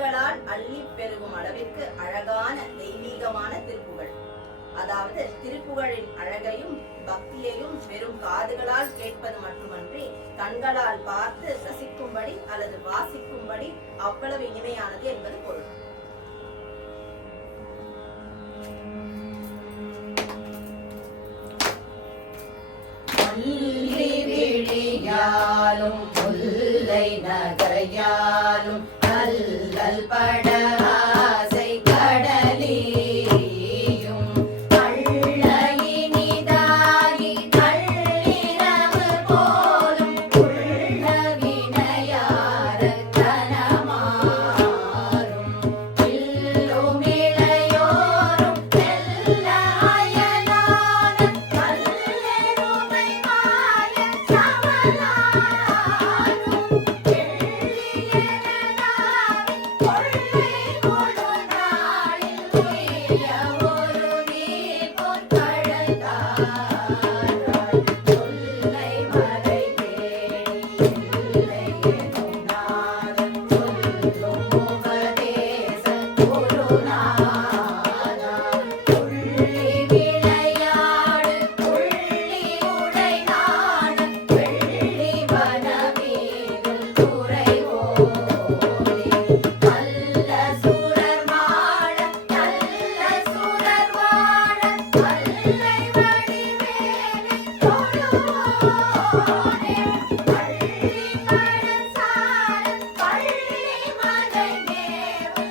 கண்களால் அள்ளி பெருகும் அளவிற்கு அழகான தெய்வீகமான திருப்புகழ். அதாவது திருப்புகழின் அழகையும் பக்தியையும் வெறும் காதுகளால் கேட்பது மட்டுமன்றி கண்களால் பார்த்து ரசிக்கும்படி அல்லது வாசிக்கும்படி அவ்வளவு இனிமையானது என்பது பொருள். விழியாலும் முல்லை நகையாலும் அல்லல் பட ஆசை கடலியும் அள்ள இனிதாகி நள்ளிரவு போலும் உள்ள வினையார தனமாறும் இல்லும் இளையோரும் செல்ல அயலான கல்லெருமை மாய சமனாரும் வெள்ளியனாவி கொள்ளை கொடு நாளில் உய்ய ஒரு நீர் பொற்கழந்தாராய் சொல்லை மறை தேடி இல்லை எனும் நாதன் சொல்லும் உபதேச குருநாதா துள்ளி விளையாடு துள்ளி உடை நாட வெள்ளி வனமீதில் துறைவோனே நல்ல சுரர் வாழ நல்ல சுரர் வாழ அல்லை வடிவேலை தொழுவோனே பள்ளி கடசார பள்ளி மலை மேவு